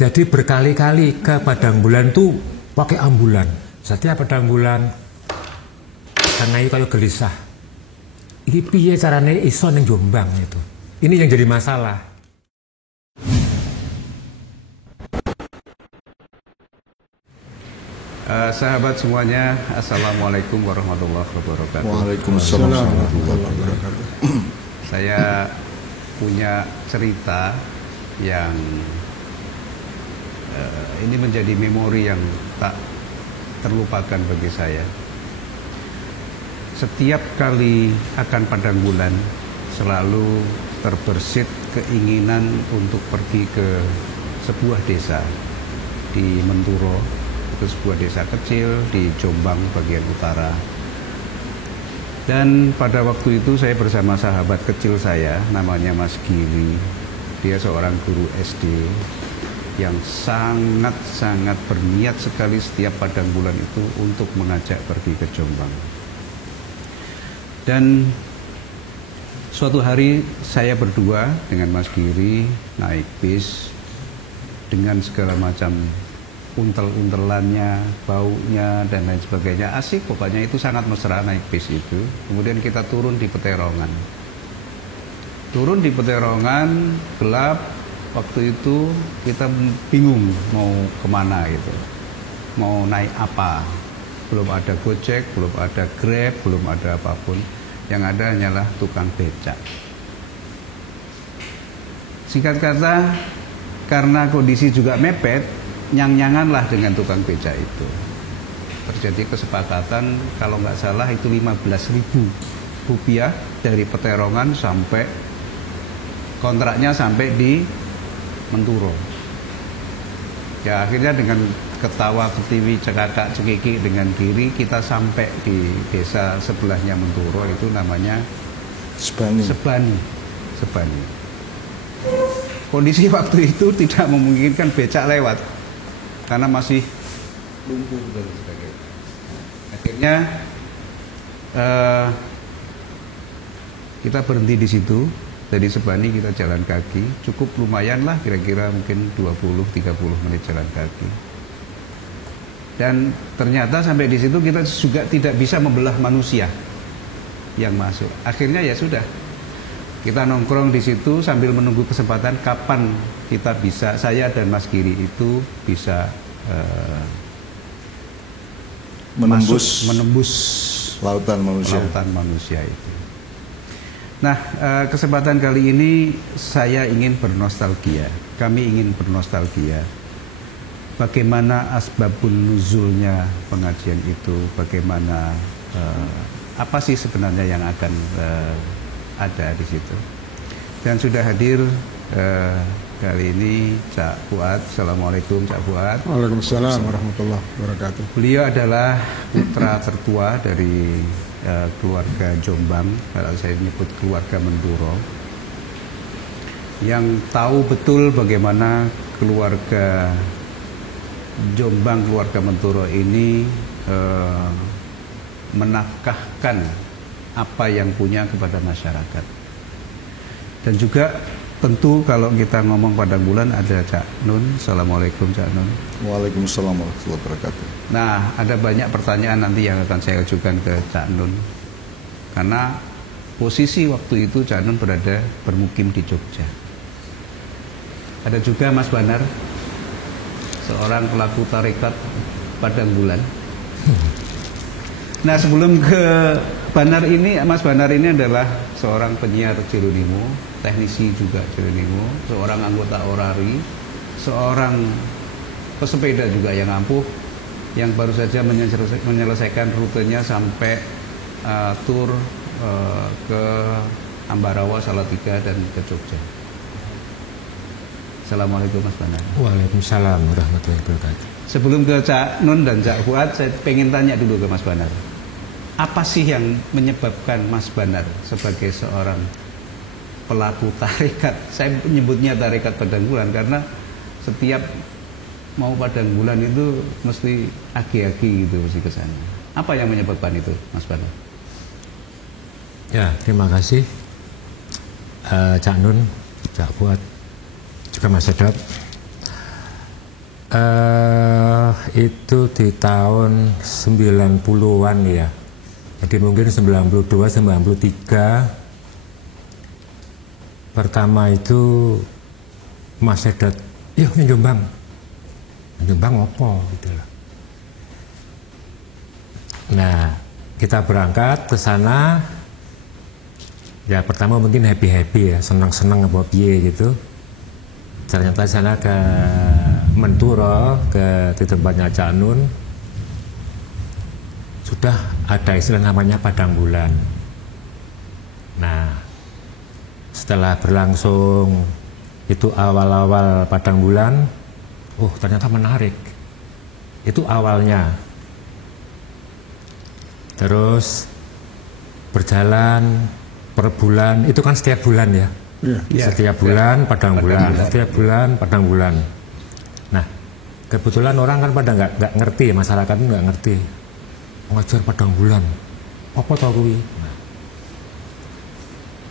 Jadi berkali-kali ke Padang Bulan tuh pakai ambulan. Setiap Padang Bulan karena itu kayak gelisah. Ini piye carane iso ning Jombang itu. Ini yang jadi masalah. Sahabat semuanya, Assalamualaikum warahmatullahi wabarakatuh. Waalaikumsalam warahmatullahi wabarakatuh. Saya punya cerita yang ini menjadi memori yang tak terlupakan bagi saya. Setiap kali akan Padang Bulan selalu terbersit keinginan untuk pergi ke sebuah desa di Menturo, ke sebuah desa kecil di Jombang bagian utara. Dan pada waktu itu saya bersama sahabat kecil saya, namanya Mas Giri. Dia seorang guru SD yang sangat-sangat berniat sekali setiap Padang Bulan itu untuk mengajak pergi ke Jombang. Dan suatu hari saya berdua dengan Mas Giri naik bis dengan segala macam untel-untelannya, baunya dan lain sebagainya. Asik, pokoknya itu sangat mesra naik bis itu. Kemudian kita turun di Peterongan. Turun di Peterongan, gelap. Waktu itu kita bingung mau kemana gitu, mau naik apa. Belum ada Gojek, belum ada Grab, belum ada apapun. Yang ada hanyalah tukang becak. Singkat kata, karena kondisi juga mepet, nyang-nyanganlah dengan tukang becak itu. Terjadi kesepakatan, kalau nggak salah itu 15.000 rupiah dari Peterongan sampai kontraknya sampai di Menturo. Ya akhirnya dengan ketawa ketiwi cekakak cekiki dengan Giri kita sampai di desa sebelahnya Menturo, itu namanya Sebani. Kondisi waktu itu tidak memungkinkan becak lewat karena masih lumpuh dan sebagainya. Akhirnya kita berhenti di situ. Dari Sebani kita jalan kaki, cukup lumayan lah, kira-kira mungkin 20-30 menit jalan kaki. Dan ternyata sampai di situ kita juga tidak bisa membelah manusia yang masuk. Akhirnya ya sudah, kita nongkrong di situ sambil menunggu kesempatan kapan kita bisa, saya dan Mas Giri itu bisa menembus lautan manusia itu. Nah, kesempatan kali ini saya ingin bernostalgia. Kami ingin bernostalgia. Bagaimana asbabun nuzulnya pengajian itu, bagaimana apa sih sebenarnya yang akan ada di situ. Dan sudah hadir kali ini Cak Fuad. Assalamualaikum Cak Fuad. Waalaikumsalam warahmatullahi wabarakatuh. Beliau adalah putra tertua dari keluarga Jombang, kalau saya menyebut keluarga Menturo, yang tahu betul bagaimana keluarga Jombang, keluarga Menturo ini menafkahkan apa yang punya kepada masyarakat. Dan juga tentu kalau kita ngomong Padang Bulan ada Cak Nun. Assalamualaikum Cak Nun. Waalaikumsalam warahmatullahi wabarakatuh. Nah, ada banyak pertanyaan nanti yang akan saya ajukan ke Cak Nun. Karena posisi waktu itu Cak Nun bermukim di Jogja. Ada juga Mas Banar, seorang pelaku tarekat Padang Bulan. Nah, sebelum ke Banar ini, Mas Banar ini adalah seorang penyiar Jeronimo, teknisi juga Jeronimo, seorang anggota Orari, seorang pesepeda juga yang ampuh, yang baru saja menyelesaikan rutenya sampai tur ke Ambarawa, Salatiga dan ke Jogja. Assalamualaikum Mas Banar. Waalaikumsalam warahmatullahi wabarakatuh. Sebelum ke Cak Nun dan Cak Fuad, saya pengen tanya dulu ke Mas Banar. Apa sih yang menyebabkan Mas Banar sebagai seorang pelaku tarekat? Saya menyebutnya tarekat Padang Bulan karena setiap mau Padang Bulan itu mesti aki-aki gitu, mesti ke sana. Apa yang menyebabkan itu, Mas Banar? Ya, terima kasih Cak Nun, Cak Fuad, juga Mas Sedap. Itu di tahun 90-an ya. Jadi mungkin 92, 93. Pertama itu Mas Edot, yuk nih Jombang. Jombang opo gitu loh. Nah, kita berangkat ke sana. Ya pertama mungkin happy-happy ya, senang-senang apa piye gitu. Ternyata sana ke Menturo, ke di tempatnya Cak Nun, sudah ada istilah namanya padang bulan. Nah, setelah berlangsung itu awal-awal padang bulan, oh ternyata menarik. Itu awalnya. Terus berjalan per bulan, itu kan setiap bulan ya. Setiap bulan padang bulan, setiap bulan padang bulan. Nah, kebetulan orang kan pada nggak ngerti, masyarakat nggak ngerti. Mengajar padang bulan, apa tau kuwi? Nah,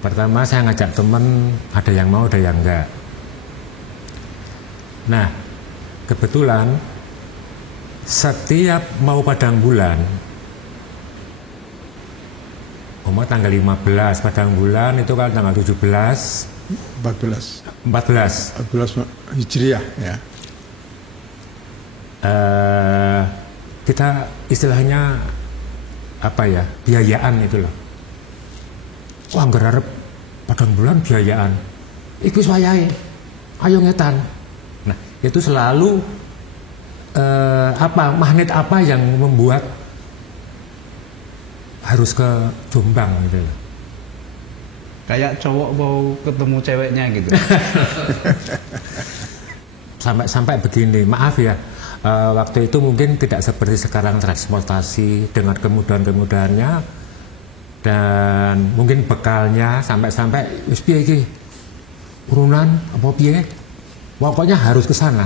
pertama saya ngajak temen, ada yang mau, ada yang enggak. Nah, kebetulan setiap mau padang bulan, tanggal 15 padang bulan itu kan tanggal 14 Hijriah ya. Kita istilahnya apa ya, biayaan itu loh. Wah ngarep padang bulan biayaan. Iku wayahe. Ayo ngetan. Nah, itu selalu magnet apa yang membuat harus ke Jombang gitu loh. Kayak cowok mau ketemu ceweknya gitu. Sampai begini, maaf ya, waktu itu mungkin tidak seperti sekarang transportasi dengan kemudahan-kemudahannya, dan mungkin bekalnya sampai wis piye iki urunan apa piye, pokoknya harus ke sana.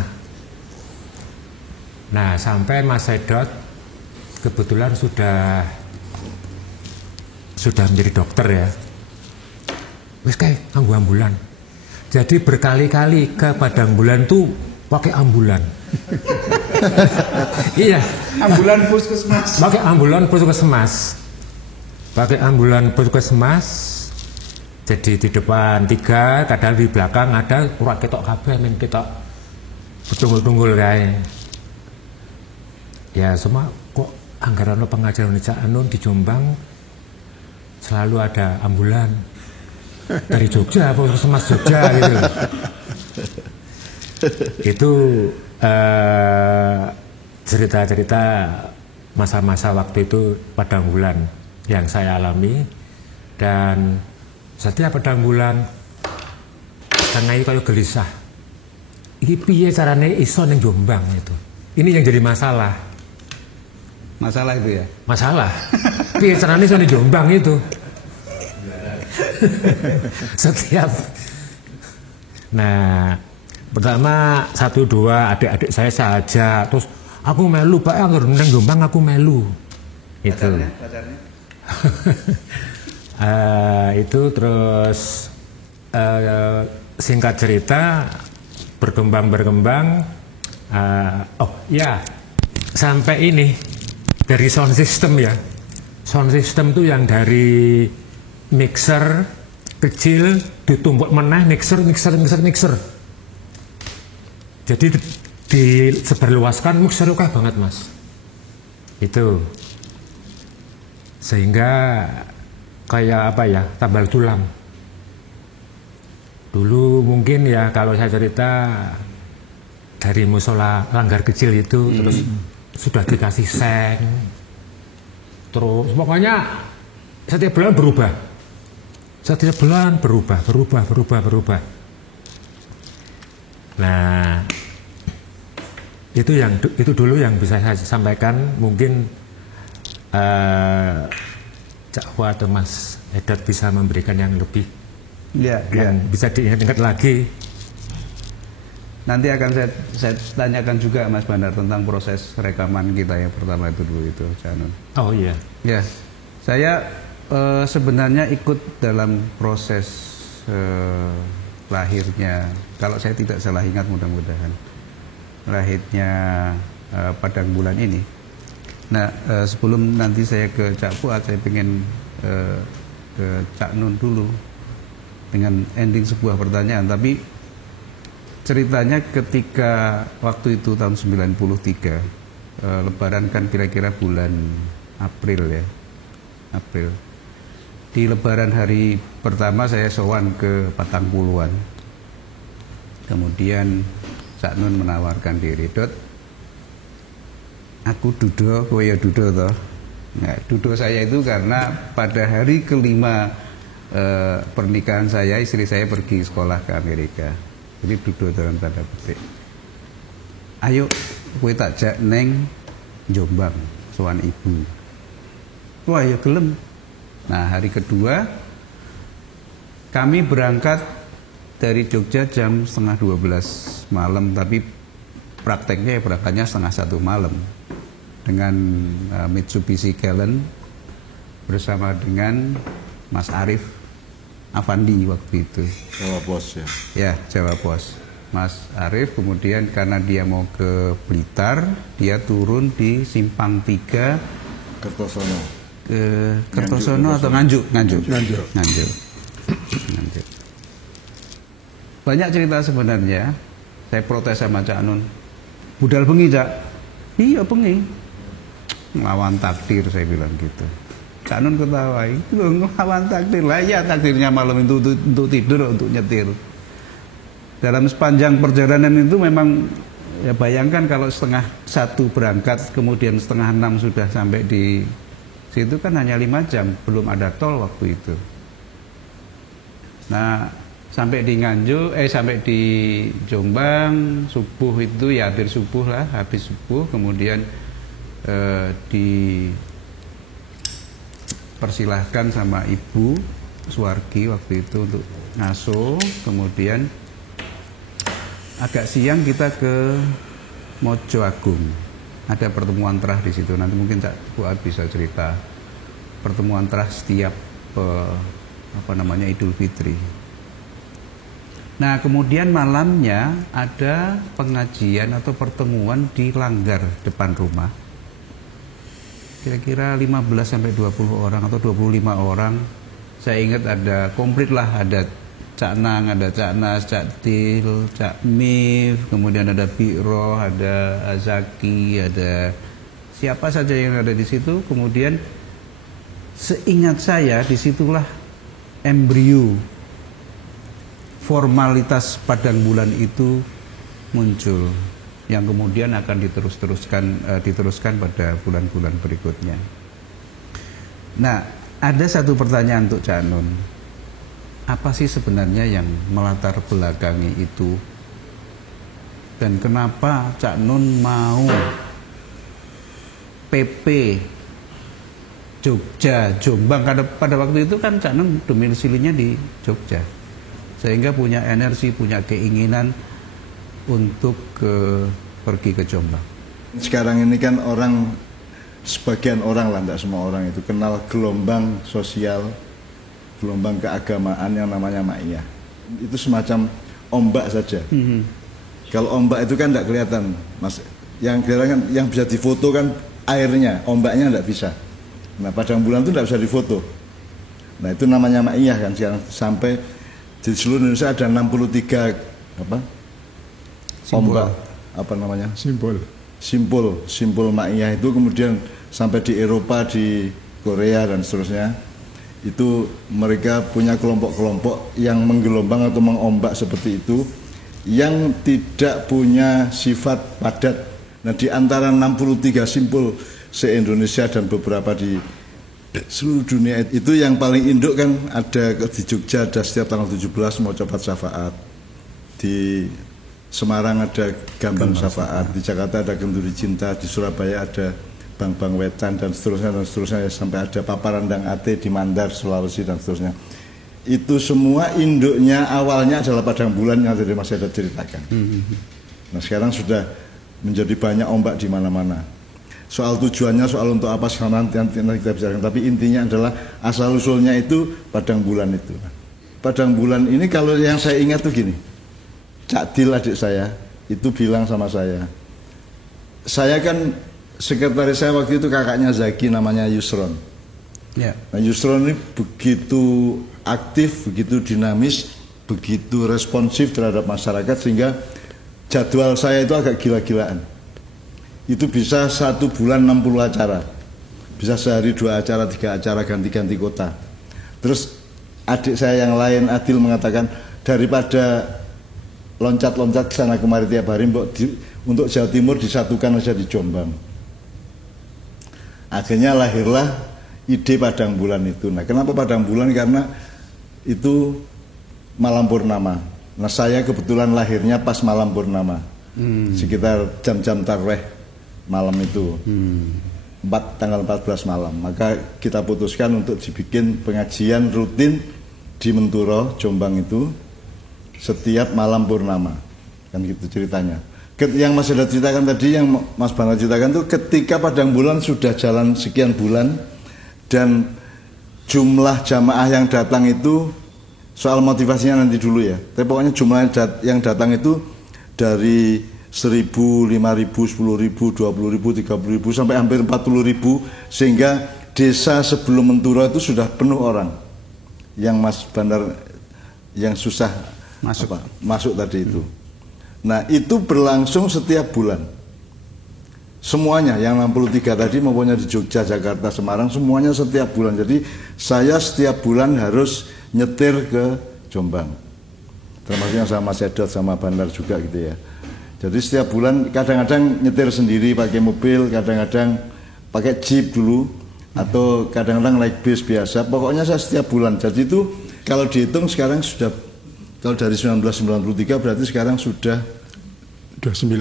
Nah, sampai Mas Edot kebetulan sudah menjadi dokter ya. Wis kayak nganggo ambulan. Jadi berkali-kali ke padang bulan tuh pakai ambulan. Iya, ambulan puskesmas. Pakai ambulan puskesmas. Pakai ambulan puskesmas. Jadi di depan 3, kadang di belakang ada ora ketok kabeh, men ketok betunggul-tunggul kae. Ya semua kok anggaran pengajaran Cak Nun di Jombang selalu ada ambulan dari Jogja, puskesmas Jogja gitu. Itu cerita-cerita masa-masa waktu itu padang bulan yang saya alami, dan setiap padang bulan karena itu kayak gelisah. Ini piye carane iso ning Jombang itu. Ini yang jadi masalah. Masalah itu ya? Masalah. Piye carane iso ning Jombang itu. Setiap. Nah, pertama 1-2 adik-adik saya saja, terus aku melu Pak, anggar nang Jombang aku melu. Itu. Pacarnya? Itu terus singkat cerita berkembang sampai ini dari sound system ya. Sound system itu yang dari mixer kecil ditumpuk meneh, mixer. Jadi disebarluaskan mixer akeh banget Mas. Itu sehingga kayak apa ya, tambal tulang. Dulu mungkin ya kalau saya cerita dari musola langgar kecil itu terus sudah dikasih seng, terus pokoknya setiap bulan berubah. Setiap bulan berubah. Nah, itu dulu yang bisa saya sampaikan. Mungkin Cak Hua atau Mas Edot bisa memberikan yang lebih, yang bisa diingat-ingat lagi. Nanti akan saya tanyakan juga Mas Bandar tentang proses rekaman kita yang pertama itu dulu itu, Cak Nun. Oh iya. Ya, saya sebenarnya ikut dalam proses lahirnya, kalau saya tidak salah ingat mudah-mudahan, lahirnya Padang Bulan ini. Nah, sebelum nanti saya ke Cak Fuad, saya pengen ke Cak Nun dulu dengan ending sebuah pertanyaan. Tapi ceritanya ketika waktu itu tahun 93, Lebaran kan kira-kira bulan April ya, April. Di Lebaran hari pertama saya sowan ke Patangpuluhan. Kemudian Cak Nun menawarkan diri, Dot, aku dudo, kowe ya dudo toh. Nah, dudo saya itu karena pada hari kelima pernikahan saya, istri saya pergi sekolah ke Amerika. Jadi dudo dalam tanda petik. Ayo, kowe tak jak neng Jombang, sowan ibu. Wah ya gelem. Nah, hari kedua kami berangkat dari Jogja jam setengah 12 malam, tapi prakteknya ya berangkatnya setengah 1 malam dengan Mitsubishi Galant bersama dengan Mas Arif Afandi waktu itu. Jawa Pos ya. Ya, Jawa Pos. Mas Arif kemudian karena dia mau ke Blitar, dia turun di Simpang 3 Kertosono. ke Kertosono atau Nganjuk. Banyak cerita sebenarnya. Saya protes sama Cak Nun. Budal bengi, Cak. Iya bengi. Ngelawan takdir, saya bilang gitu. Cak Nun ketawa. Itu ngelawan takdir lah. Ya takdirnya malam itu untuk tidur, untuk nyetir. Dalam sepanjang perjalanan itu memang ya bayangkan kalau setengah 1 berangkat, kemudian setengah 6 sudah sampai di situ kan hanya 5 jam, belum ada tol waktu itu. Nah, sampai di Nganjuk, sampai di Jombang, subuh itu ya hampir subuh lah, habis subuh, kemudian dipersilahkan sama Ibu Suwargi waktu itu untuk ngasuh, kemudian agak siang kita ke Mojo Agung. Ada pertemuan terah di situ. Nanti mungkin Cak Fuad bisa cerita pertemuan terah setiap Idul Fitri. Nah, kemudian malamnya ada pengajian atau pertemuan di Langgar depan rumah. Kira-kira 15 sampai 20 orang atau 25 orang. Saya ingat ada komplit lah, ada Cak Nang, ada Cak Nas, Cak Til, Cak Mif, kemudian ada Biro, ada Azaki, ada siapa saja yang ada di situ. Kemudian seingat saya disitulah embrio formalitas Padang Bulan itu muncul, yang kemudian akan diteruskan pada bulan-bulan berikutnya. Nah, ada satu pertanyaan untuk Cak Nun. Apa sih sebenarnya yang melatar belakangi itu? Dan kenapa Cak Nun mau PP Jogja, Jombang? Karena pada waktu itu kan Cak Nun domisilinya di Jogja, sehingga punya energi, punya keinginan untuk pergi ke Jombang. Sekarang ini kan sebagian orang lah, tidak semua orang itu kenal gelombang sosial, gelombang keagamaan yang namanya Ma'iyah. Itu semacam ombak saja. Kalau ombak itu kan tidak kelihatan, Mas. Yang kelihatan kan, yang bisa difoto kan airnya, ombaknya tidak bisa. Nah, Padang Bulan itu tidak bisa difoto. Nah, itu namanya Ma'iyah kan. Sekarang sampai di seluruh Indonesia ada 63 ombak, simpul Ma'iyah itu. Kemudian sampai di Eropa, di Korea dan seterusnya, itu mereka punya kelompok-kelompok yang menggelombang atau mengombak seperti itu, yang tidak punya sifat padat. Nah, di antara 63 simpul se-Indonesia dan beberapa di seluruh dunia, itu yang paling induk kan ada di Jogja, ada setiap tanggal 17 mau copat syafaat. Di Semarang ada Gambang Syafaat, di Jakarta ada Genduri Cinta, di Surabaya ada Bang Wetan dan seterusnya, sampai ada Paparandang Ate di Mandar, Sulawesi dan seterusnya. Itu semua induknya awalnya adalah Padang Bulan yang tadi masih ada ceritakan. Nah, sekarang sudah menjadi banyak ombak di mana-mana. Soal tujuannya, soal untuk apa sekarang nanti kita bicarakan. Tapi intinya adalah asal usulnya itu Padang Bulan itu. Padang Bulan ini kalau yang saya ingat tuh gini, Cak Dil adik saya itu bilang sama saya kan sekretaris saya waktu itu kakaknya Zaki namanya Yusron. Ya. Nah, Yusron ini begitu aktif, begitu dinamis, begitu responsif terhadap masyarakat sehingga jadwal saya itu agak gila-gilaan. Itu bisa 1 bulan 60 acara, bisa sehari 2 acara, 3 acara, ganti-ganti kota. Terus adik saya yang lain Adil mengatakan daripada loncat-loncat ke sana kemari tiap hari, untuk Jawa Timur disatukan saja di Jombang. Akhirnya lahirlah ide Padang Bulan itu. Nah, kenapa Padang Bulan? Karena itu malam purnama. Nah, saya kebetulan lahirnya pas malam purnama, sekitar jam-jam tarweh malam itu, tanggal 14 malam. Maka kita putuskan untuk dibikin pengajian rutin di Menturo, Jombang itu setiap malam purnama. Kan gitu ceritanya. Yang Mas sudah ceritakan tadi, yang Mas Bana ceritakan itu ketika Padang Bulan sudah jalan sekian bulan dan jumlah jamaah yang datang itu, soal motivasinya nanti dulu ya. Tapi pokoknya jumlah yang datang itu dari 1.000, 5.000, 10.000, 20.000, 30.000 sampai hampir 40.000, sehingga desa sebelum Menturo itu sudah penuh orang. Yang Mas Bandar yang susah masuk tadi itu. Nah, itu berlangsung setiap bulan. Semuanya yang 63 tadi maupun di Jogja, Jakarta, Semarang, semuanya setiap bulan. Jadi saya setiap bulan harus nyetir ke Jombang. Termasuk yang sama Sedot sama Bandar juga gitu ya. Jadi setiap bulan kadang-kadang nyetir sendiri pakai mobil, kadang-kadang pakai jeep dulu, atau kadang-kadang naik bis biasa. Pokoknya saya setiap bulan. Jadi itu kalau dihitung sekarang sudah, kalau dari 1993 berarti sekarang sudah 29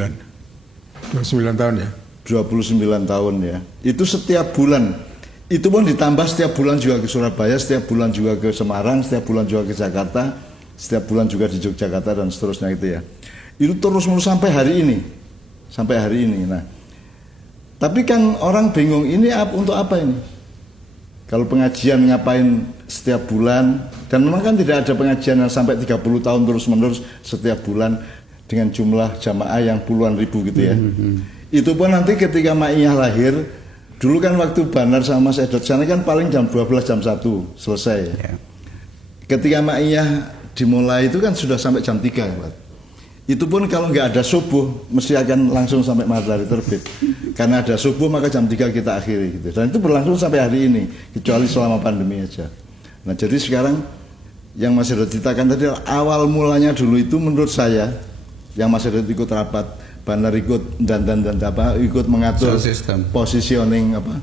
tahun ya. 29 tahun ya. Itu setiap bulan. Itu pun ditambah setiap bulan juga ke Surabaya, setiap bulan juga ke Semarang, setiap bulan juga ke Jakarta, setiap bulan juga di Yogyakarta dan seterusnya itu ya. Itu terus menerus sampai hari ini. Sampai hari ini. Nah, tapi kan orang bingung, ini untuk apa ini? Kalau pengajian ngapain setiap bulan? Dan memang kan tidak ada pengajian yang sampai 30 tahun terus-menerus setiap bulan dengan jumlah jamaah yang puluhan ribu gitu ya. Itu pun nanti ketika Ma'iyah lahir, dulu kan waktu Banar sama Mas Edot sana kan paling jam 12, jam 1 selesai. Yeah. Ketika Ma'iyah dimulai itu kan sudah sampai jam 3 Pak. Itu pun kalau nggak ada subuh mesti akan langsung sampai matahari terbit. Karena ada subuh maka jam 3 kita akhiri gitu. Dan itu berlangsung sampai hari ini, kecuali selama pandemi aja. Nah, jadi sekarang yang Mas Edot ceritakan tadi awal mulanya dulu itu menurut saya, yang Mas Edot ikut rapat, Banar ikut dan apa, ikut mengatur positioning apa,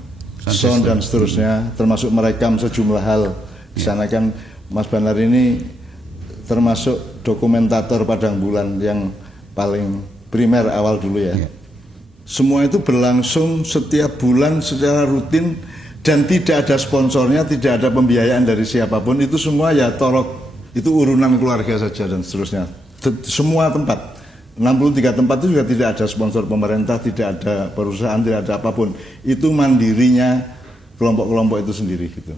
sound dan seterusnya, termasuk merekam sejumlah hal. Di sana kan Mas Banar ini termasuk dokumentator Padang Bulan yang paling primer awal dulu ya. Semua itu berlangsung setiap bulan secara rutin dan tidak ada sponsornya, tidak ada pembiayaan dari siapapun. Itu semua ya torok, itu urunan keluarga saja dan seterusnya. Semua tempat, 63 tempat itu juga tidak ada sponsor pemerintah, tidak ada perusahaan, tidak ada apapun. Itu mandirinya kelompok-kelompok itu sendiri gitu.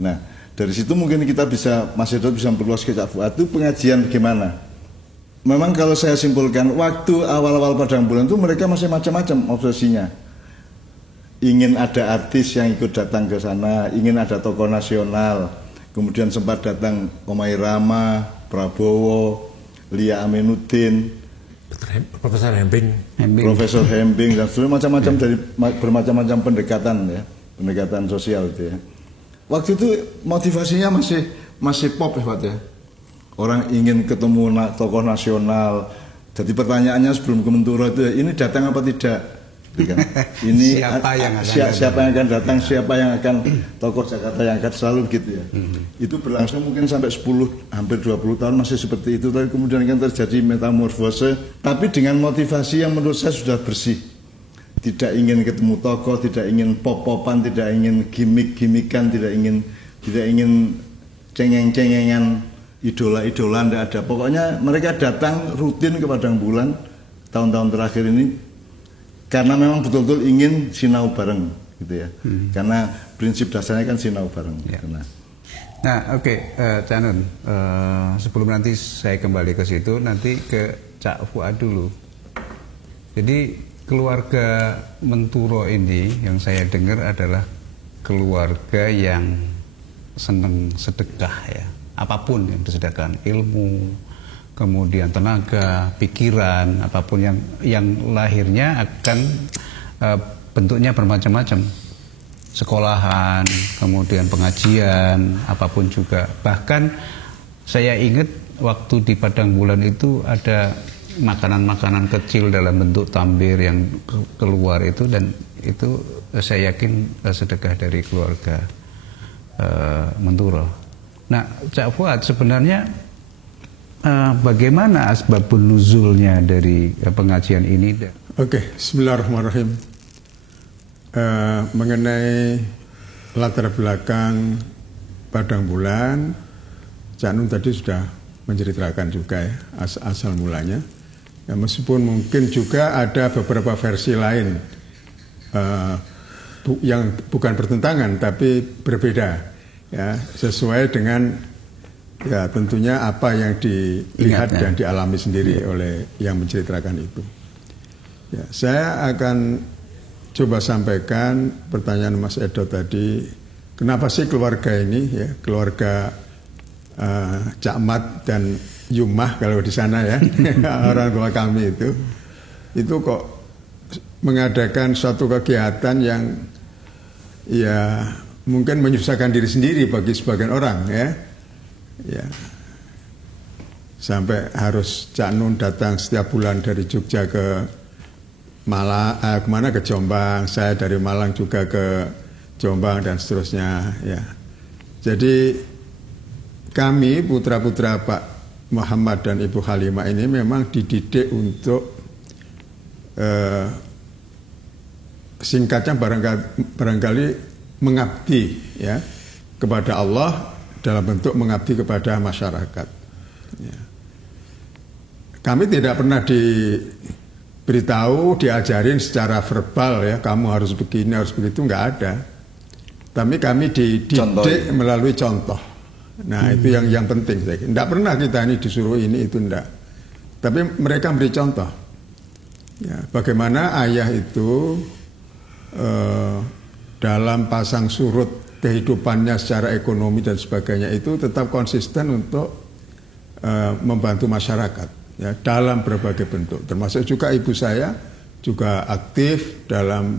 Nah, dari situ mungkin kita bisa, Mas Edot bisa memperluas ke Cak Fuad, itu pengajian bagaimana? Memang kalau saya simpulkan, waktu awal-awal Padang Bulan itu mereka masih macam-macam obsesinya. Ingin ada artis yang ikut datang ke sana, ingin ada tokoh nasional, kemudian sempat datang Omai Rama, Prabowo, Lia Aminuddin, Profesor Hembing, Profesor Hembing dan seterusnya, macam-macam dari bermacam-macam pendekatan ya, pendekatan sosial itu ya. Waktu itu motivasinya masih pop ya Pak ya. Orang ingin ketemu tokoh nasional. Jadi pertanyaannya sebelum ke Menturo itu, ini datang apa tidak? Kan? Ini siapa yang akan datang, siapa yang akan tokoh Jakarta yang akan selalu gitu ya. Itu berlangsung mungkin sampai 10, hampir 20 tahun masih seperti itu. Tapi kemudian kan terjadi metamorfose, tapi dengan motivasi yang menurut saya sudah bersih. Tidak ingin ketemu tokoh, tidak ingin pop-popan, tidak ingin gimmick-gimmickan, tidak ingin cengeng-cengengan, idola-idola, tidak ada. Pokoknya mereka datang rutin ke Padang Bulan tahun-tahun terakhir ini karena memang betul-betul ingin sinau bareng gitu ya. Karena prinsip dasarnya kan sinau bareng. Ya. Nah, oke, Canun, sebelum nanti saya kembali ke situ, nanti ke Cak Fuad dulu. Jadi keluarga Menturo ini yang saya dengar adalah keluarga yang senang sedekah ya. Apapun yang disedekahkan, ilmu, kemudian tenaga, pikiran, apapun yang lahirnya akan bentuknya bermacam-macam. Sekolahan, kemudian pengajian, apapun juga. Bahkan saya ingat waktu di Padang Bulan itu ada makanan-makanan kecil dalam bentuk tambir yang keluar itu, dan itu saya yakin sedekah dari keluarga Menturo. Nah, Cak Fuad, sebenarnya bagaimana asbabun nuzulnya dari pengajian ini? Oke, bismillahirrahmanirrahim. Mengenai latar belakang Padang Bulan, Cak Nun tadi sudah menceritakan juga ya asal mulanya. Ya, meskipun mungkin juga ada beberapa versi lain yang bukan bertentangan tapi berbeda, ya, sesuai dengan ya tentunya apa yang dilihat dan dialami sendiri oleh yang menceritakan itu. Ya, saya akan coba sampaikan pertanyaan Mas Edo tadi, kenapa sih keluarga ini, ya, keluarga Cak Mat dan Yumah kalau di sana ya, orang tua kami itu kok mengadakan suatu kegiatan yang ya mungkin menyusahkan diri sendiri bagi sebagian orang ya. Ya. Sampai harus Cak Nun datang setiap bulan dari Jogja ke Malang, kemana ke Jombang, saya dari Malang juga ke Jombang dan seterusnya ya. Jadi kami putra-putra Pak Muhammad dan Ibu Halimah ini memang dididik untuk singkatnya barangkali mengabdi ya kepada Allah dalam bentuk mengabdi kepada masyarakat. Ya. Kami tidak pernah diberitahu, diajarin secara verbal ya, kamu harus begini, harus begitu, nggak ada. Tapi kami dididik melalui contoh. Nah itu yang penting. Tidak pernah kita ini disuruh ini itu enggak. Tapi mereka beri contoh. Ya, bagaimana ayah itu dalam pasang surut kehidupannya secara ekonomi dan sebagainya itu tetap konsisten untuk membantu masyarakat ya, dalam berbagai bentuk. Termasuk juga ibu saya juga aktif dalam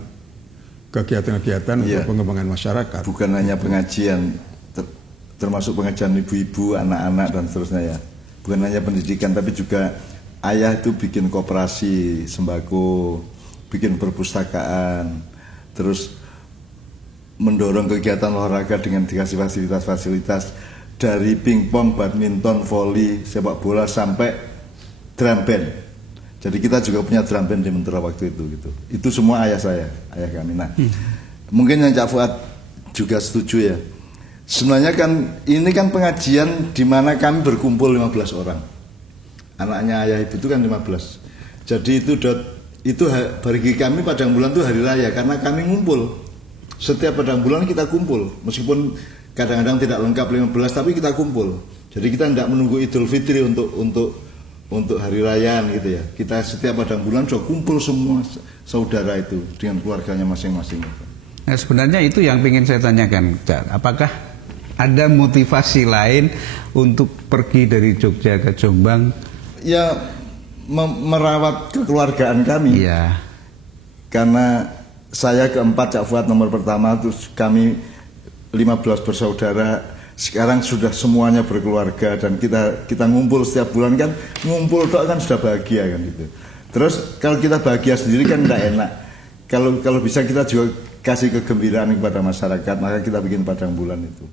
kegiatan-kegiatan untuk pengembangan masyarakat. Bukan hanya pengajian, termasuk pengajian ibu-ibu, anak-anak dan seterusnya ya. Bukan hanya pendidikan, tapi juga ayah itu bikin koperasi sembako, bikin perpustakaan, terus mendorong kegiatan olahraga dengan dikasih fasilitas-fasilitas dari pingpong, badminton, voli, sepak bola sampai drum band. Jadi kita juga punya drum band di Mentera waktu itu gitu. Itu semua ayah saya, ayah kami. Nah, mungkin yang Cak Fuad juga setuju ya. Sebenarnya kan ini kan pengajian di mana kami berkumpul 15 orang. Anaknya ayah ibu itu kan 15. Jadi itu bagi kami Padang Bulan itu hari raya karena kami ngumpul. Setiap Padang Bulan kita kumpul, meskipun kadang-kadang tidak lengkap 15 tapi kita kumpul. Jadi kita tidak menunggu Idul Fitri untuk hari rayaan gitu ya. Kita setiap Padang Bulan sudah kumpul semua saudara itu dengan keluarganya masing-masing. Nah, sebenarnya itu yang ingin saya tanyakan, apakah ada motivasi lain untuk pergi dari Jogja ke Jombang? Ya merawat kekeluargaan kami. Iya. Karena saya keempat, Cak Fuad nomor pertama, terus kami 15 bersaudara. Sekarang sudah semuanya berkeluarga dan kita ngumpul setiap bulan kan, ngumpul tok kan sudah bahagia kan gitu. Terus kalau kita bahagia sendiri kan tidak enak. Kalau bisa kita juga kasih kegembiraan kepada masyarakat, maka kita bikin Padang Bulan itu.